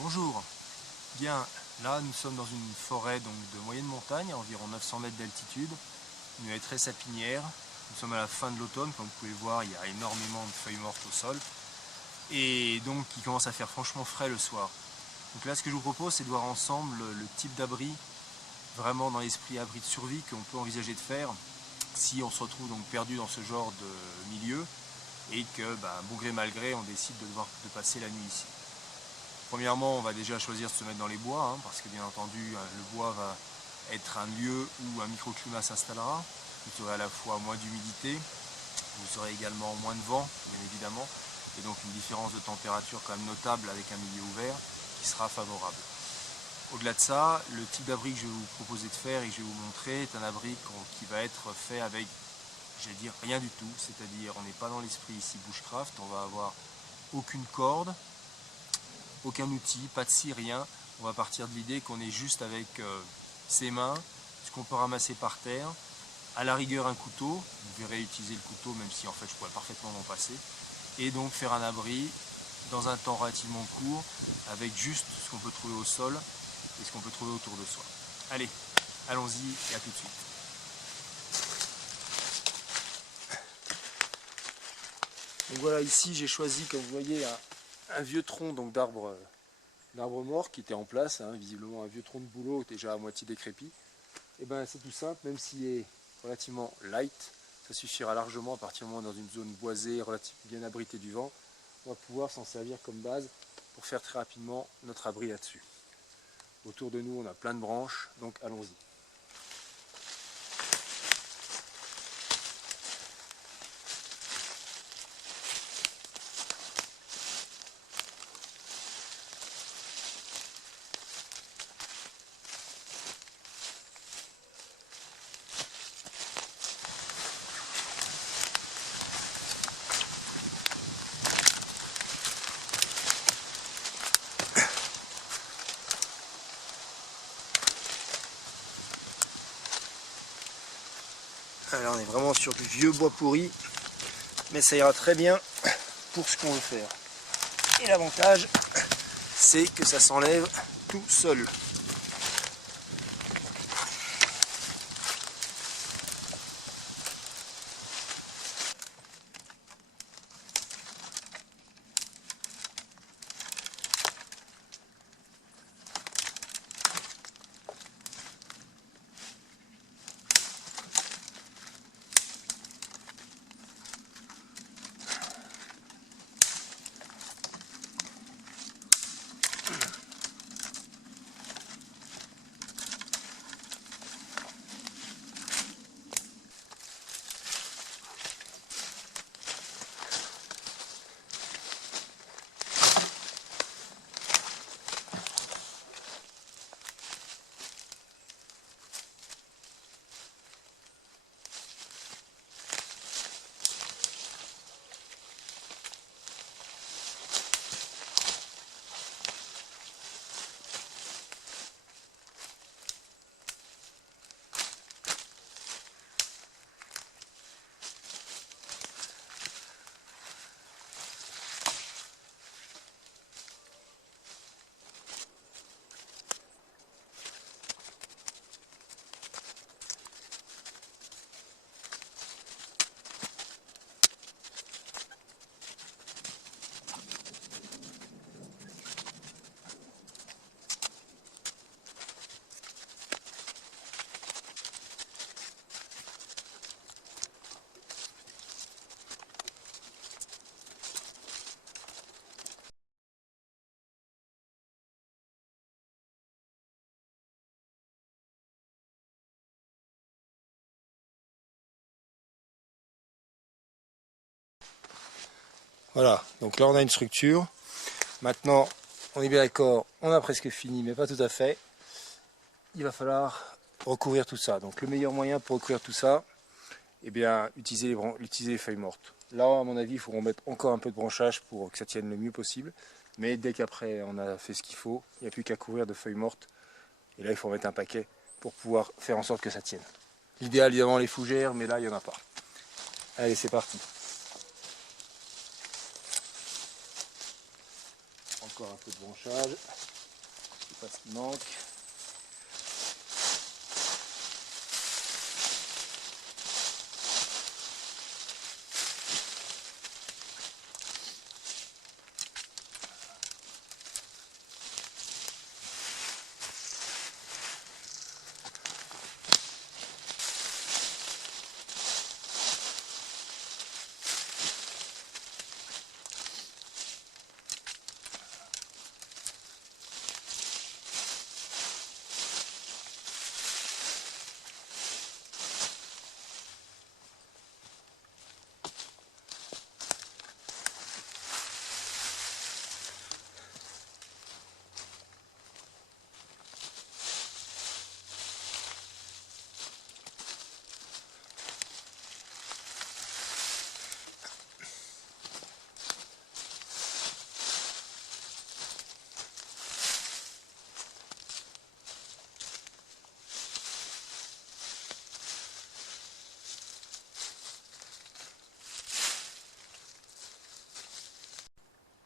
Bonjour, bien là nous sommes dans une forêt donc, de moyenne montagne, à environ 900 mètres d'altitude, une haie très sapinière. Nous sommes à la fin de l'automne, comme vous pouvez le voir, il y a énormément de feuilles mortes au sol et donc il commence à faire franchement frais le soir. Donc là ce que je vous propose c'est de voir ensemble le type d'abri, vraiment dans l'esprit abri de survie qu'on peut envisager de faire si on se retrouve donc perdu dans ce genre de milieu et que bon gré mal gré on décide de passer la nuit ici. Premièrement, on va déjà choisir de se mettre dans les bois, parce que bien entendu, le bois va être un lieu où un microclimat s'installera. Vous aurez à la fois moins d'humidité, vous aurez également moins de vent, bien évidemment, et donc une différence de température quand même notable avec un milieu ouvert qui sera favorable. Au-delà de ça, le type d'abri que je vais vous proposer de faire et que je vais vous montrer est un abri qui va être fait avec, je vais dire, rien du tout, c'est-à-dire on n'est pas dans l'esprit ici bushcraft, on va avoir aucune corde, aucun outil, pas de scie, rien. On va partir de l'idée qu'on est juste avec ses mains, ce qu'on peut ramasser par terre, à la rigueur un couteau, vous verrez utiliser le couteau même si en fait je pourrais parfaitement m'en passer, et donc faire un abri dans un temps relativement court avec juste ce qu'on peut trouver au sol et ce qu'on peut trouver autour de soi. Allez, allons-y et à tout de suite. Donc voilà, ici j'ai choisi, comme vous voyez, un vieux tronc d'arbre mort qui était en place, visiblement un vieux tronc de bouleau déjà à moitié décrépit. Et ben c'est tout simple, même s'il est relativement light, ça suffira largement à partir du moment dans une zone boisée, relativement bien abritée du vent. On va pouvoir s'en servir comme base pour faire très rapidement notre abri là-dessus. Autour de nous on a plein de branches, donc allons-y. Alors on est vraiment sur du vieux bois pourri, mais ça ira très bien pour ce qu'on veut faire. Et l'avantage, c'est que ça s'enlève tout seul. Voilà, donc là on a une structure. Maintenant, on est bien d'accord, on a presque fini, mais pas tout à fait. Il va falloir recouvrir tout ça. Donc le meilleur moyen pour recouvrir tout ça, eh bien, utiliser les feuilles mortes. Là, à mon avis, il faut remettre encore un peu de branchage pour que ça tienne le mieux possible. Mais dès qu'après on a fait ce qu'il faut, il n'y a plus qu'à couvrir de feuilles mortes. Et là, il faut mettre un paquet pour pouvoir faire en sorte que ça tienne. L'idéal, évidemment, les fougères, mais là, il n'y en a pas. Allez, c'est parti. encore un peu de branchage. Je sais pas ce qui manque.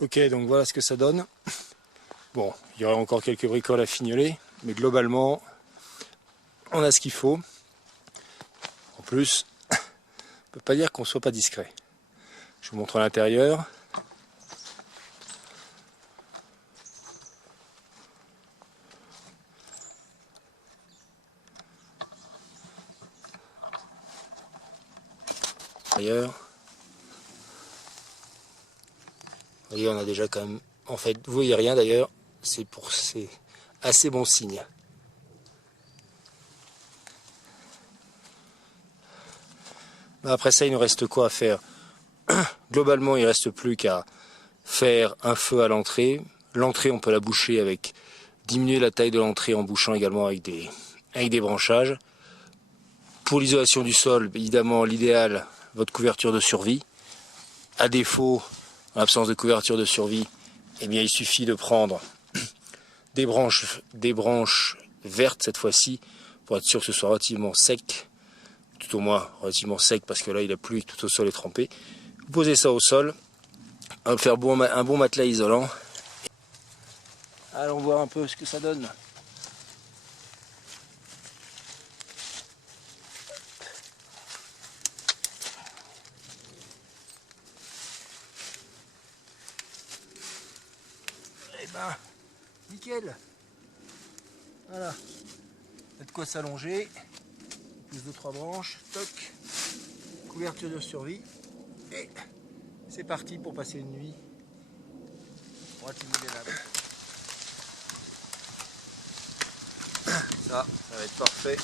Ok, donc voilà ce que ça donne. Bon, il y aurait encore quelques bricoles à fignoler, mais globalement, on a ce qu'il faut. En plus, on ne peut pas dire qu'on ne soit pas discret. Je vous montre l'intérieur. Vous voyez, on a déjà quand même... En fait, vous voyez rien d'ailleurs, c'est assez bon signe. Après ça, il nous reste quoi à faire? Globalement, il ne reste plus qu'à faire un feu à l'entrée. L'entrée, on peut la boucher avec... Diminuer la taille de l'entrée en bouchant également avec des branchages. Pour l'isolation du sol, évidemment, l'idéal, votre couverture de survie. À défaut, en l'absence de couverture de survie, eh bien, il suffit de prendre des branches vertes cette fois-ci, pour être sûr que ce soit relativement sec, tout au moins relativement sec, parce que là, il a plu, tout au sol est trempé. Vous posez ça au sol, on va faire un bon matelas isolant. Allons voir un peu ce que ça donne. Eh ben, nickel. Voilà. Il y a de quoi s'allonger. Plus 2-3 branches. Toc. Couverture de survie. Et c'est parti pour passer une nuit relativement agréable. Ça va être parfait.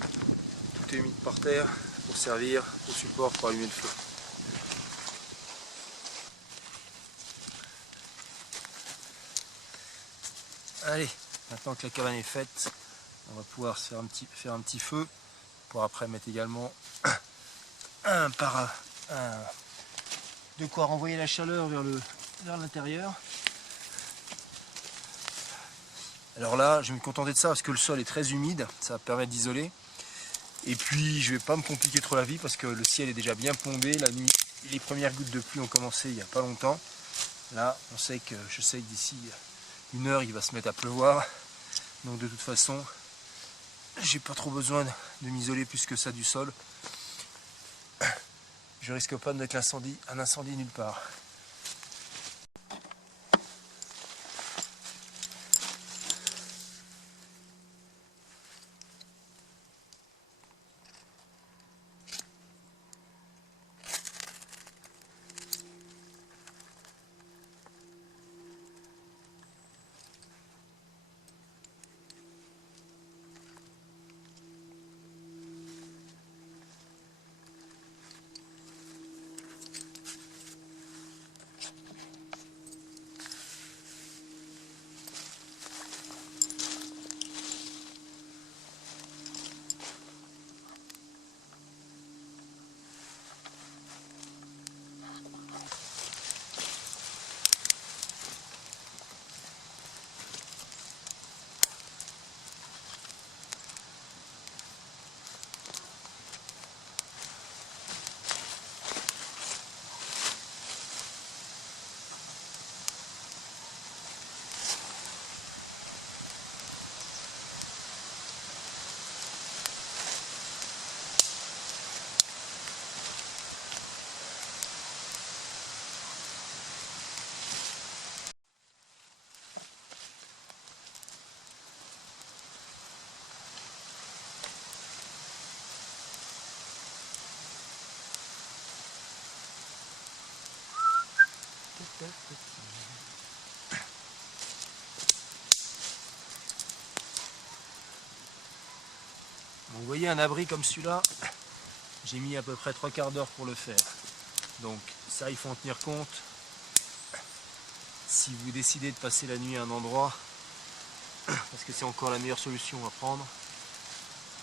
Tout est mis par terre pour servir au support pour allumer le feu. Allez, maintenant que la cabane est faite, on va pouvoir se faire un petit feu pour après mettre également de quoi renvoyer la chaleur vers l'intérieur. Alors là, je vais me contenter de ça parce que le sol est très humide, ça va permettre d'isoler. Et puis je vais pas me compliquer trop la vie parce que le ciel est déjà bien plombé. La nuit, les premières gouttes de pluie ont commencé il n'y a pas longtemps. Là, je sais que d'ici une heure, il va se mettre à pleuvoir. Donc de toute façon, j'ai pas trop besoin de m'isoler plus que ça du sol. Je risque pas de mettre un incendie nulle part. Vous voyez, un abri comme celui-là, j'ai mis à peu près 3/4 d'heure pour le faire. Donc ça, il faut en tenir compte. Si vous décidez de passer la nuit à un endroit, parce que c'est encore la meilleure solution à prendre,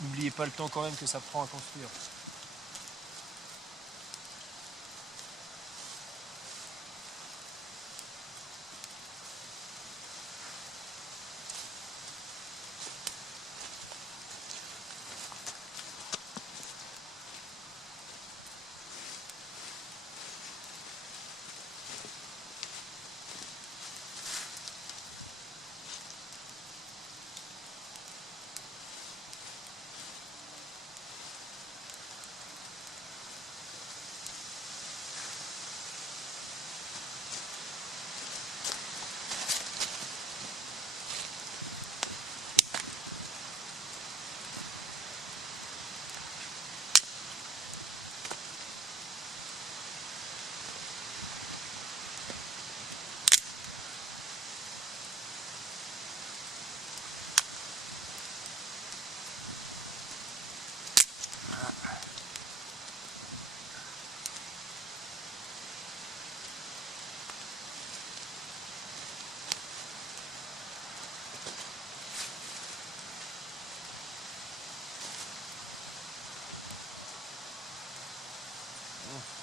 n'oubliez pas le temps quand même que ça prend à construire.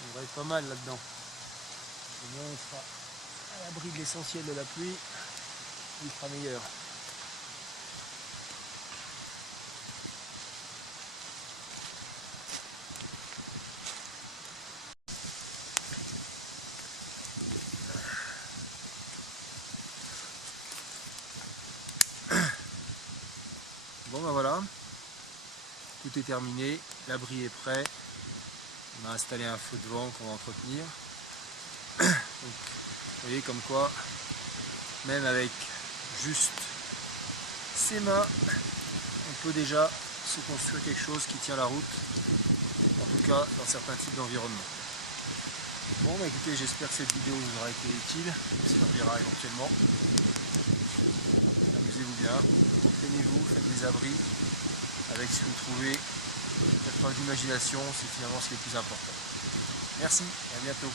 On va être pas mal là-dedans. Au moins on sera à l'abri de l'essentiel de la pluie, il sera meilleur. Bon ben voilà, tout est terminé, l'abri est prêt. On a installé un feu de vent qu'on va entretenir. Donc, vous voyez comme quoi, même avec juste ses mains, on peut déjà se construire quelque chose qui tient la route, en tout cas dans certains types d'environnement. Bon bah écoutez, j'espère que cette vidéo vous aura été utile, vous servira éventuellement. Amusez-vous bien, entraînez-vous, faites des abris avec ce que vous trouvez. Faites preuve d'imagination, c'est finalement ce qui est le plus important. Merci et à bientôt.